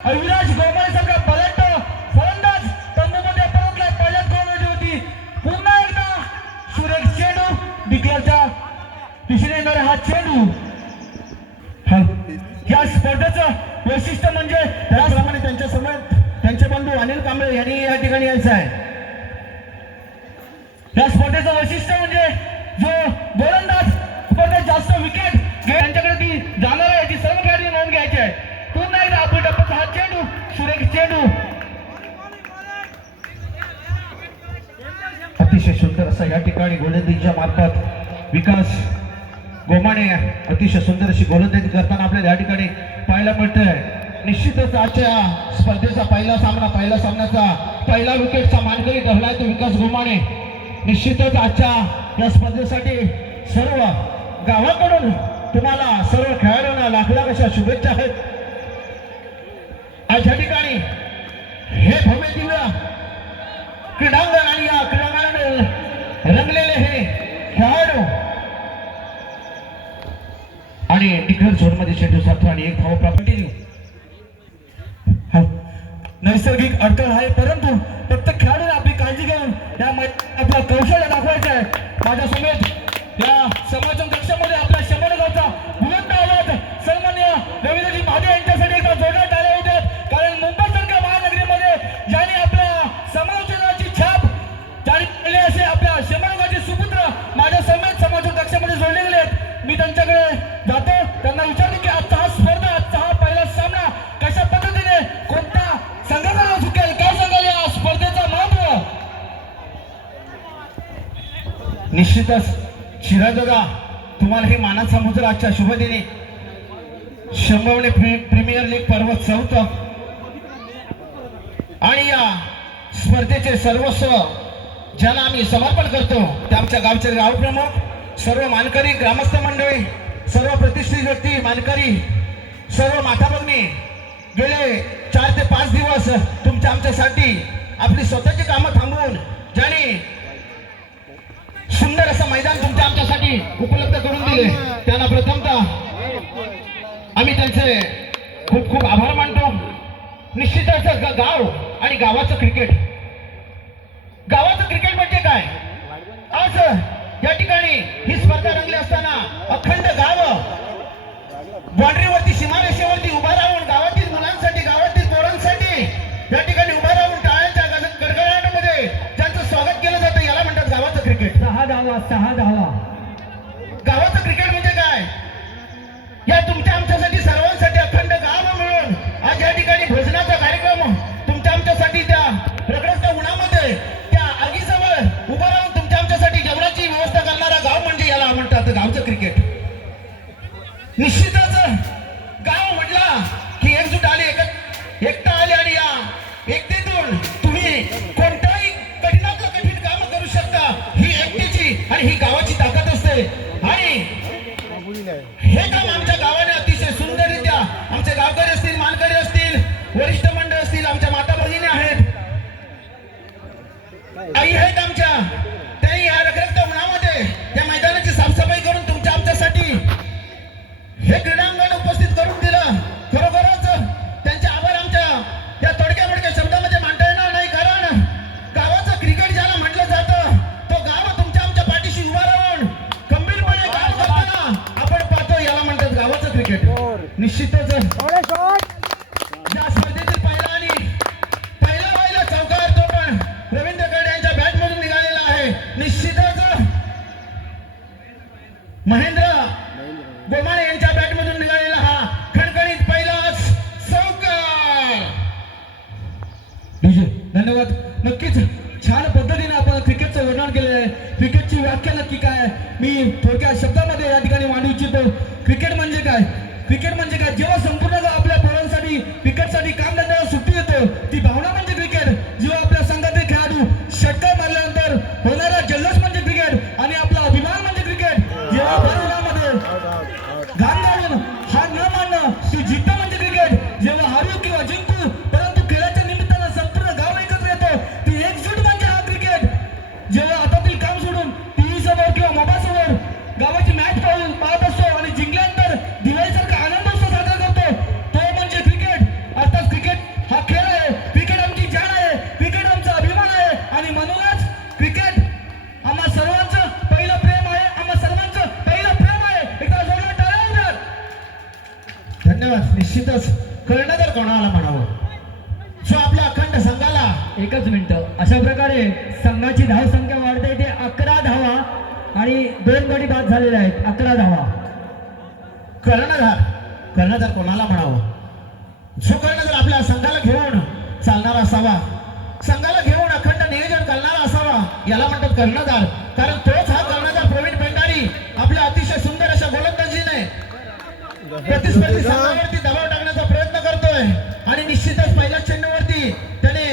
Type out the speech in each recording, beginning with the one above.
अविनाश गोमाळेसारखा बलाढ्य फलंदाज तंबूमध्ये परतला. पहिल्याच गोलंदाजी होती. पुन्हा एकदा सुरेख चेंडू डिक्लेअरच्या दिशेने येणारा हा चेंडू. या स्पर्धेचं वैशिष्ट्य म्हणजे त्याप्रमाणे त्यांच्या समोर त्यांचे बंधू अनिल कांबळे यांनी या ठिकाणी यायचं आहे. या स्पर्धेचं वैशिष्ट्य म्हणजे जो गोलंदाज स्पर्धेत जास्त विकेट त्यांच्याकडे ती जाणार आहे याची सर्व खेळाडू नोंद घ्यायची आहे. पुन्हा एकदा आपल्या टप्प्याचा हा चेंडू सुरेख चेंडू अतिशय सुंदर असा या ठिकाणी गोलंदाजीच्या मार्फत विकास गोमाणे अतिशय सुंदर अशी गोलंदाजी करताना आपल्याला या ठिकाणी पाहायला मिळतंय. निश्चितच आजच्या स्पर्धेचा पहिला सामन्याचा पहिला विकेटचा मानकरी ठरलाय तो विकास गोमाणे. निश्चितच आजच्या या स्पर्धेसाठी सर्व गावाकडून तुम्हाला सर्व खेळाडूंना लाख लाख अशा शुभेच्छा आहेत. आज या ठिकाणी हे भव्य दिव्य क्रीडांगण आणि या क्रीडांगणाने रंगलेले हे खेळाडू आणि डिक्लेअर झोनमध्ये चेंडू साधतो आणि एक धाव प्राप्त. नैसर्गिक अडथळा आहे परंतु प्रत्येक खेळाडूने आपली काळजी घेऊन या आपला कौशल्य दाखवायचं आहे. माझ्या समेत या समाजन कक्षामध्ये आपल्या शंभरगावचा बुलंद आवाज सन्माननीय रवींद्रजी महादेव यांच्यासाठी एकदा जोरदार टाळ्या होत्या. कारण मुंबईसारख्या महानगरीमध्ये ज्यांनी आपल्या समालोचनाची छाप जारी केली असे आपल्या शंभरगावचे सुपुत्र माझ्या समेत समाजन कक्षामध्ये जोडले गेले आहेत. मी त्यांच्याकडे जातो त्यांना विचारले की आजचा हा स्पर्धा आजचा हा पहिला सामना कशा पद्धतीने कोणता संघाला झुकेल काय सांगाल या स्पर्धेचं महत्व. निश्चितच शिराजदा तुम्हाला हे मानाचा मुद्रा आजच्या शुभदिनी शंभवणे प्रीमियर लीग पर्व 4 आणि या स्पर्धेचे सर्वस्व ज्यांना आम्ही समर्पण करतो ते आमच्या गावचे गाव प्रमुख सर्व मानकरी ग्रामस्थ मंडळी सर्व प्रतिष्ठित व्यक्ती मानकरी सर्व माता भगिनी गेले 4 ते 5 दिवस तुमच्या आमच्यासाठी आपली स्वतःची कामं थांबवून ज्यांनी सुंदर असं मैदान तुमच्या आमच्यासाठी उपलब्ध करून दिले त्यांना प्रथमतः आम्ही त्यांचे खूप खूप आभार मानतो. निश्चितच गाव आणि गावाचं क्रिकेट म्हणजे काय. आज या ठिकाणी ही स्पर्धा रंगली असताना अखंड गाव बाउंड्रीवरती सीमारेषेवरती उभा राहून गावातील मुलांसाठी गावातील पोरांसाठी या ठिकाणी उभा राहून टाळ्यांच्या गडगडाटामध्ये ज्यांचं स्वागत केलं जातं याला म्हणतात गावाचं क्रिकेट. 6 धावा गावाचं क्रिकेट म्हणजे काय. या तुमच्या आमच्यासाठी सर्वांसाठी अखंड गाव मिळून आज या ठिकाणी भोजनाचा कार्यक्रम तुमच्या आमच्यासाठी त्या रखरखत्या उन्हामध्ये त्या आगीजवळ उभा राहून तुमच्या आमच्यासाठी जेवणाची व्यवस्था करणारा गाव म्हणजे याला म्हणतात गावचं क्रिकेट. निश्चितच गाव म्हटला की एकजूट आले एकता आले आणि या एकतेतून तुम्ही कोणताही कठीणातलं कठीण काम करू शकता. ही एकतेची आणि ही गावाची ताकद असते. आणि हे काम आमच्या गावाने अतिशय सुंदररित्या आमचे गावकरी असतील मानकरी असतील वरिष्ठ मंडळ असतील आमच्या माता भगिनी आहेत आई आहेत आमच्या त्याही या रखरखत्या उन्हामध्ये त्या मैदानाची साफसफाई करून तुमच्या आमच्यासाठी हे क्रीडांगण उपस्थित करून दिलं. खरोखरच त्यांचे आभार आमच्या या तोडक्या मोडक्या शब्दामध्ये मांडता येणार नाही. कारण गावाचं क्रिकेट ज्याला म्हटलं जातं तो गाव तुमच्या आमच्या पाठीशी उभा राहून गंभीरपणे काम करताना आपण पाहतो याला म्हणतात गावाचं क्रिकेट. निश्चितच या स्पर्धेतील पहिला चौकार तो पण रवींद्र गड यांच्या बॅट मधून निघालेला आहे. निश्चितच महेंद्र गोमाणे यांच्या बॅट मधून निघालेला हा खणखणीत पहिलाच चौकार. धन्यवाद. नक्कीच छान पद्धतीने आपण क्रिकेटचं वर्णन केलेलं आहे. क्रिकेटची व्याख्या नक्की काय मी थोडक्या शब्दामध्ये या ठिकाणी मांडू इच्छितो. क्रिकेट म्हणजे काय. क्रिकेट म्हणजे काय जेव्हा संपूर्ण गाव आपल्या पोरांसाठी क्रिकेटसाठी काम धंद्यावर सुट्टी येतो ती भावना म्हणजे क्रिकेट. जेव्हा आपल्या संघातील खेळाडू षटकार मारल्यानंतर होणारा जल्लोष म्हणजे क्रिकेट आणि आपला अभिमान म्हणजे क्रिकेट. जेव्हा भरवण्यामध्ये घाम घालून हार न मानणं ती जिद्द म्हणजे क्रिकेट. जेव्हा हारू किंवा जिंकू परंतु खेळाच्या निमित्तानं संपूर्ण गाव एकत्र येतो ती एकजूट म्हणजे हा क्रिकेट. जेव्हा हातातील काम सोडून टीव्ही समोर किंवा मोबाईल समोर गावाची कोणाला म्हणावं जो आपल्या अखंड संघाला एकच मिनिट. अशा प्रकारे संघाची धाव संख्या वाढते ते 11 धावा आणि 2 गडी बाद झालेले आहेत. 11 धावा. कर्णधार कोणाला म्हणावं जो कर्णधार आपल्या संघाला घेऊन चालणारा असावा, संघाला घेऊन अखंड नियोजन करणारा असावा याला म्हणतात कर्णधार. कारण तोच हा कर्णधार प्रवीण पेंढारी आपल्या अतिशय सुंदर अशा गोलंदाजीने प्रतिस्पर्धी संघावरती दबाव टाकण्याचा प्रयत्न करतोय आणि निश्चितच पहिल्या चेंडूवरती त्याने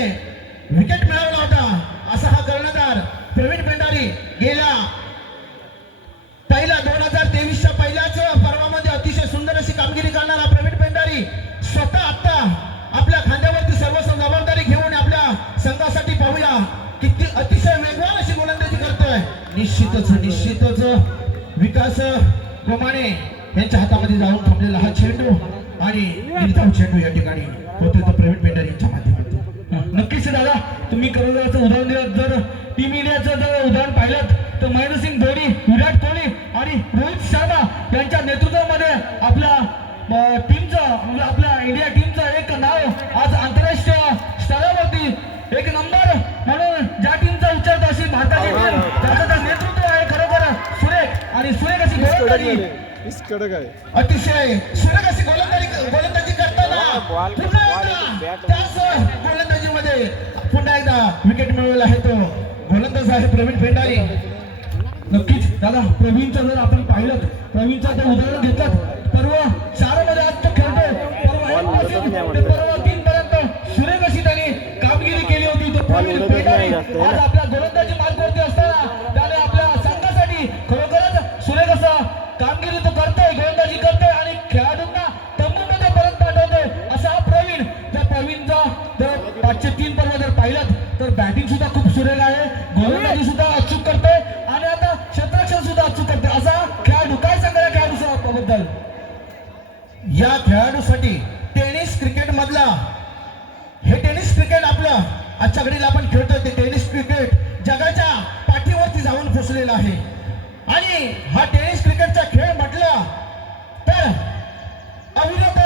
विकेट मिळवला होता. असा हा कर्णधार प्रवीण पेंढारी गेल्या पहिल्या 2023च्या पहिल्याच पर्वामध्ये अतिशय सुंदर अशी कामगिरी करणारा प्रवीण पेंढारी स्वतः आता आपल्या खांद्यावरती सर्व जबाबदारी घेऊन आपल्या संघासाठी पाहूया किती अतिशय वेगवान अशी गोलंदाजी करतोय. निश्चितच विकास गोमाणे यांच्या हातामध्ये जाऊन थांबलेला हा चेंडू आणि निर्धाव चेंडू या ठिकाणी होते तो प्रवीण पेंढारी यांच्या माध्यमातून. नक्कीच दादा, तुम्ही कर्णधाराचं उदाहरण दिलं. जर टीम इंडियाचं जर उदाहरण पाहिलं तर महेंद्रसिंग धोनी, विराट कोहली आणि रोहित शर्मा यांच्या नेतृत्वामध्ये आपल्या टीमचं म्हणजे आपल्या इंडिया टीमचं एक नाव आज आंतरराष्ट्रीय स्तरावरती एक नंबर म्हणून ज्या टीमचा उच्चार अशी भारताची टीम त्याचं तर नेतृत्व आहे खरोखर सुरेख आणि सुरेख अशी गोलंदाजी अतिशय सुरेख अशी गोलंदाजी करताना त्याच गोलंदाजीमध्ये पुन्हा एकदा विकेट मिळवला आहे तो गोलंदाज आहे प्रवीण पेंढारी. नक्कीच दादा, प्रवीणचं जर आपण पाहिलं, प्रवीणचं जर उदाहरण घेतलं, परवा 4 मध्ये आज तो खेळतो, परवा 3 पर्यंत सुरेख अशी त्यांनी कामगिरी केली होती. तो प्रवीण पेंढारी आज आपल्या गोलंदाजी मार्गावरती असताना त्याने आपल्या संघासाठी खरोखरच सुरेख असं कामगिरी तो करतोय, गोलंदाजी करतोय आणि खेळाडूंना तंबूमध्ये परत पाठवतोय. असा हा प्रवीण. त्या प्रवीणचा जर 503 पर्व जर पाहिलं तर बॅटिंग सुद्धा खूप सुरेख आहे, गोलंदाजी सुद्धा अचूक करतोय आणि आता क्षेत्ररक्षण सुद्धा अचूक करतोय. असा खेळाडू. काय सांगायला खेळाडू बद्दल? या खेळाडूसाठी टेनिस क्रिकेट मधला हे टेनिस क्रिकेट आपलं आजच्या घडीला आपण खेळतोय ते टेनिस क्रिकेट जगाच्या पाठीवरती जाऊन पोचलेला आहे. आणि हा टेनिस क्रिकेटचा खेळ म्हटला तर अविरत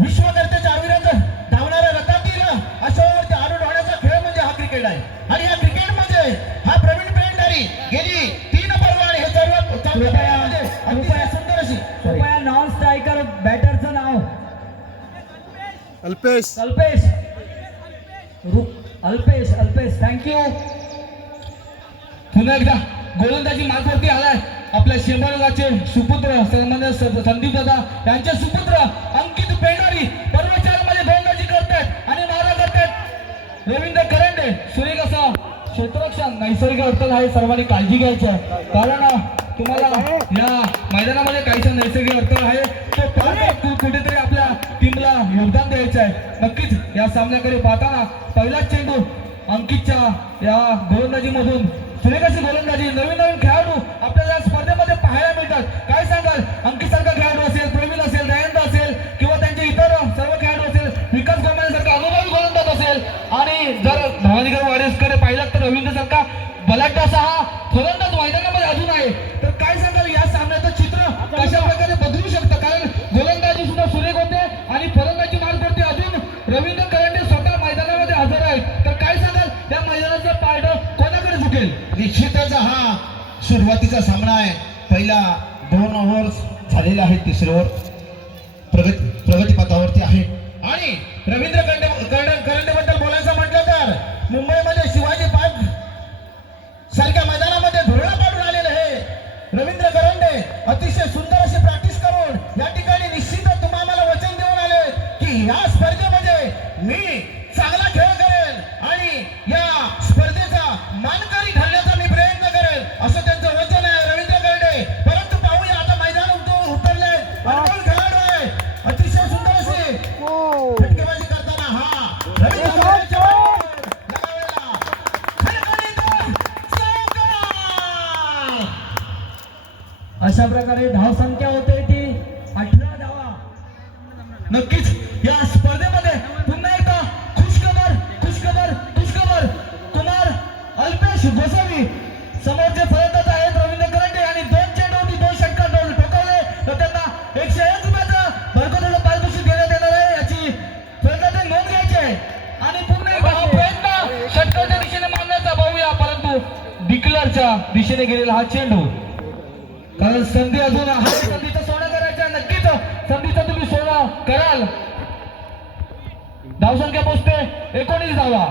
विश्वकर्त्याच्या अविरत धावणाऱ्या रथातील अश्वावरती आरूढ होण्याचा खेळ म्हणजे हा क्रिकेट आहे. आणि या क्रिकेट मध्ये हा प्रवीण पेंढारी गेली 3 पर्व आणि हे सर्व अतिशय सुंदर अशी कृपया नॉन स्ट्रायकर बॅटरचं नाव अल्पेश अल्पेश थँक्यू. पुन्हा एकदा गोलंदाजी मार्गावरती आलाय आपल्या शेंबळगावचे सुपुत्र सन्मान्य संदीप दादा यांचे सुपुत्र अंकित पेंढारी पर्व 4 मध्ये गोलंदाजी करतात आणि मारा करतात. रवींद्र करंडे सुरेख असा क्षेत्ररक्षण. नैसर्गिक अडथळा आहे, सर्वांनी काळजी घ्यायची आहे कारण तुम्हाला या मैदानामध्ये काहीसा नैसर्गिक अडथळा आहे तो पार कुठेतरी आपल्या टीमला योगदान द्यायचं आहे. नक्कीच या सामन्याकडे पाहताना पहिला चेंडू अंकितच्या या गोलंदाजीमधून सुरेख अशी गोलंदाजी. नवीन खेळाडू आपल्याला या स्पर्धेमध्ये पाहायला मिळतात. काय सांगाल? अंकित सारखा खेळाडू असेल, प्रवीण असेल, दयानंद असेल किंवा त्यांचे इतर सर्व खेळाडू असेल, विकास गोमाणे सारखा अनुभवी गोलंदाज असेल आणि जर भवानीकर वारिसकडे पाहिलात तर रवींद्र सारखा बलाढ्य असा हा फलंदाज मैदानामध्ये अजून आहे. तर काय सांगाल या सामन्याचं चित्र कशा प्रकारे बदलू शकतं? कारण गोलंदाजी सुद्धा सुरेख होते आणि फलंदाजी मार्गावरती अजून रवींद्र करंडे स्वतः मैदानामध्ये हजर आहेत. तर काय सांगाल या मैदानाचं पारडं कोणाकडे झुकेल? निश्चितच हा सुरुवातीचा सामना आहे. पहिला 2 ओव्हर्स झालेला आहे, 3रे ओव्हर प्रगतीपथावरती आहे. आणि रवींद्र करंडेबद्दल बोलायचं म्हटलं तर मुंबईमध्ये शिवाजी पार्क सारख्या मैदानामध्ये धुळा पाडून आलेले हे रवींद्र करंडे अतिशय सुंदर अशी प्रॅक्टिस करून या ठिकाणी निश्चितच तुम्ही आम्हाला वचन देऊन आले की या स्पर्धेमध्ये मी चांगला खेळ करेन आणि या स्पर्धेचा मानकरी ठरण्याचा मी प्रयत्न करेन असं त्यांचं वचन आहे रवींद्र करंडे. परंतु पाहूया आता मैदान उतरले खेळाडू आहे अतिशय सुंदर असे फटकेबाजी करताना हा रवींद्र अशा प्रकारे धाव संख्या होते ती 18 धावा. नक्कीच या स्पर्धेमध्ये पुन्हा एकदा खुशखबर कुमार अल्पेश गोसावी समोरचे फलंदाज आहेत रवींद्र करंडे आणि 2 चेंडूवरती 2 षटकार ठोकवले तर त्यांना 101 रुपयाचं भरघोस पारितोषिक देण्यात येणार आहे. याची संघाच्या दिशेने गेलेला हा चेंडू, कारण संधी अजून आहे, संधीचं सोनं करायचं नक्कीच, संधीचं तुम्ही सोनं कराल. धावसंख्या पोचते 19 धावा.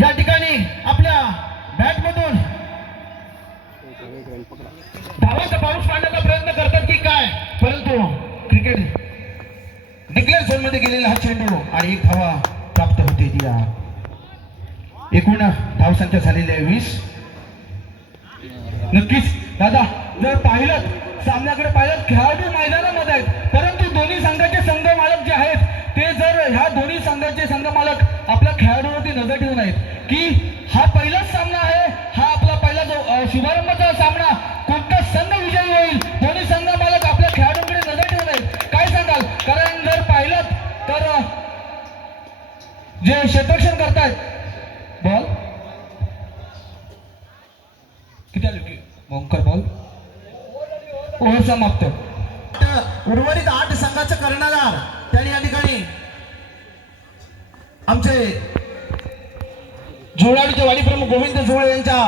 या ठिकाणी आपल्या बॅटमधून धावांचा पाऊस पाडण्याचा प्रयत्न करतात की काय, परंतु क्रिकेट डिक्लेअर झोन मध्ये गेलेला हा चेंडू आणि एक धावा प्राप्त होते. या एकूण धावसंख्या झालेली आहे 20. नक्कीच दादा, जर पाहिलं सामन्याकडे पाहिलं, खेळाडू मैदानामध्ये आहेत, परंतु दोन्ही संघाचे संघ मालक जे आहेत ते जर ह्या दोन्ही संघाचे संघ मालक आपल्या खेळाडूवरती नजर ठेवून आहेत की हा पहिलाच सामना आहे, हा आपला पहिला जो शुभारंभाचा सामना, कोणता संघ विजयी होईल, दोन्ही संघ मालक आपल्या खेळाडूंकडे नजर ठेवून आहेत. काय सांगाल, कारण जर पाहिलं तर जे क्षेत्ररक्षण करतायत, बॉल किती आले, ओंकार बॉल ओव्हर समाप्त. उर्वरित 8 संघाचे कर्णधार त्यांनी या ठिकाणी आमचे जोडाडीचे वाडी प्रमुख गोविंद जोळे यांच्या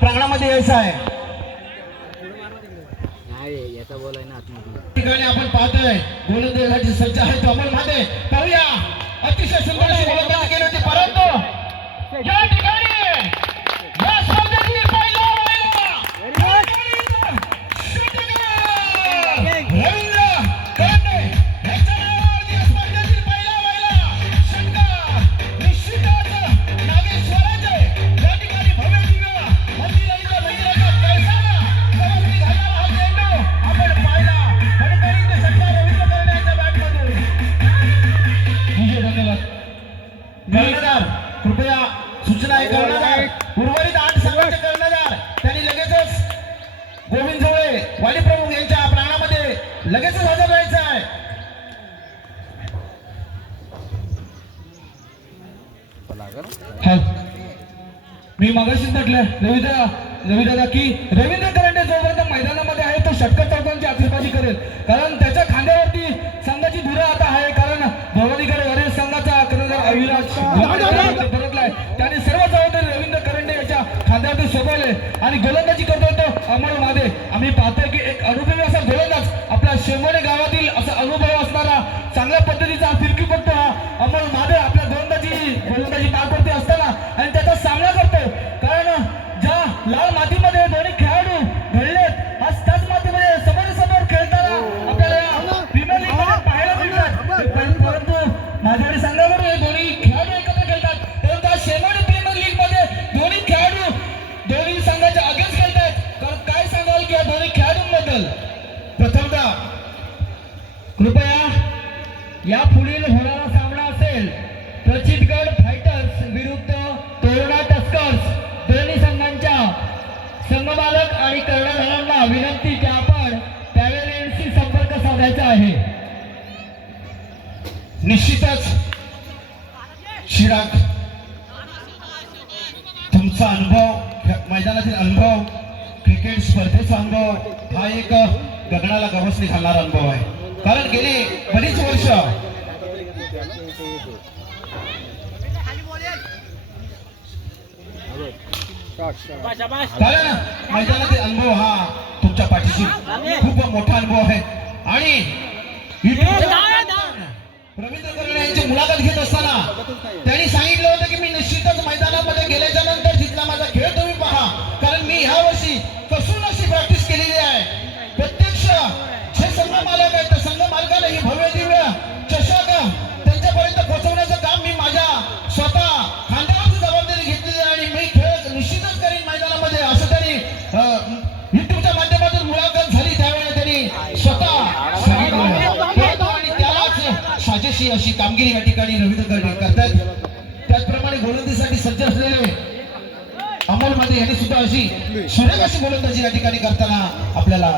प्रांगणामध्ये यायचं आहे. ठिकाणी आपण पाहतोय गोलंदाजीसाठी सज्ज आहे अमोल मादे. पाहूया, अतिशय सुंदर अशी गोलंदाजी केली होती, परंतु या ठिकाणी या स्पर्धेतील पहिला रवींद्र करंडे यांच्या नावावरती या स्पर्धेतील पहिला षटकार निश्चितच नागेश्वराचे या ठिकाणी भव्य दिव्य मंदिराचा पैसाना गवसणी घालणारा हा चेंडू आपण पाहिला. खडखडीत षटकार रवींद्र करंडे यांच्या बॅटमधून. धन्यवाद. कर्णधार कृपया सूचना आहे, कर्णधार उर्वरित 8 संघाचे कर्णधार त्यांनी लगेचच गोविंद जोळे वाडी प्रमुख यांच्या प्रांगणामध्ये लगेचच हजर राहायचं आहे. हा, मी मागाशीच म्हटलं रवीदादा की रवींद्र करंडे जोपर्यंत मैदानामध्ये आहे तो षटकार चौकांची आतिषबाजी करेल, कारण त्याच्या खांद्यावरती संघाची धुरा आता आहे, कारण धोरणीकडे वरील संघाचा कर्णधार अविनाश परतलाय, त्याने सर्व जबाबदारी रवींद्र करंडे याच्या खांद्यावरती सोपवले आणि गोलंदाजी करतोय तो अमोल मादे. आम्ही पाहतोय की एक अनुभवी असा गोलंदाज, आपल्या शेमोणे गावातील असा अनुभव असणारा, चांगल्या पद्धतीचा फिरकीपटू हा अमोल मादे आपल्या गोलंदाजी पार करते असताना आणि त्याचा सामना करतो, कारण ज्या लाल मातीमध्ये दोन्ही खेळाडू घडलेत आज त्याच मातीमध्ये समोर खेळताना आपल्याला प्रीमियर लीग मध्ये पाहायला मिळतात, परंतु माझ्याकडे संघाकडून हे दोन्ही खेळाडू एकत्र खेळतात, परंतु आज शेमोणे प्रीमियर लीग मध्ये दोन्ही खेळाडू दोन्ही संघाच्या अगेन्स्ट खेळतात. कारण काय सांगाल की या दोन्ही खेळाडूंबद्दल? प्रथमतः कृपया या पुढील होणारा सामना असेल प्रचितगड फायटर्स विरुद्ध तोरणा टस्कर्स. दोन्ही संघांच्या संघमालक आणि कर्णधारांना विनंती की आपण पॅव्हेलियनशी संपर्क साधायचा आहे. निश्चितच चिराग, तुमचा अनुभव, मैदानातील अनुभव, क्रिकेट स्पर्धेचा अनुभव हा एक गगनाला गवसणी घालणारा अनुभव आहे, कारण गेली बरीच वर्ष कारण मैदानातील अनुभव हा तुमच्या पाठीशी खूप मोठा अनुभव आहे. आणि रवींद्र करंडे यांची मुलाखत घेत असताना त्यांनी सांगितलं होतं की मी निश्चितच मैदानामध्ये गेल्याच्या नंतर तिथला माझा खेळ तुम्ही पहा, कारण मी ह्या वर्षी कसून अशी प्रॅक्टिस केलेली आहे. प्रत्यक्ष जे संघ मालक आहेत त्या संघ मालकाला ही भव्य दिव्य चषक त्यांच्यापर्यंत पोहोचवण्याचं काम मी माझ्या स्वतः खांद्यावरची जबाबदारी घेतलेली आहे आणि मी खेळ निश्चितच करीन मैदानामध्ये, असं त्यांनी युट्यूबच्या माध्यमातून मुलाखत झाली त्यावेळेला त्यांनी स्वतः सांगितलं आणि त्यालाच साजेशी अशी कामगिरी या ठिकाणी रवींद्र करंडे करतात. त्याचप्रमाणे गोलंदाजीसाठी सज्ज असलेले अमोल मादे यांनी सुद्धा अशी सुरेख अशी गोलंदाजी या ठिकाणी करताना आपल्याला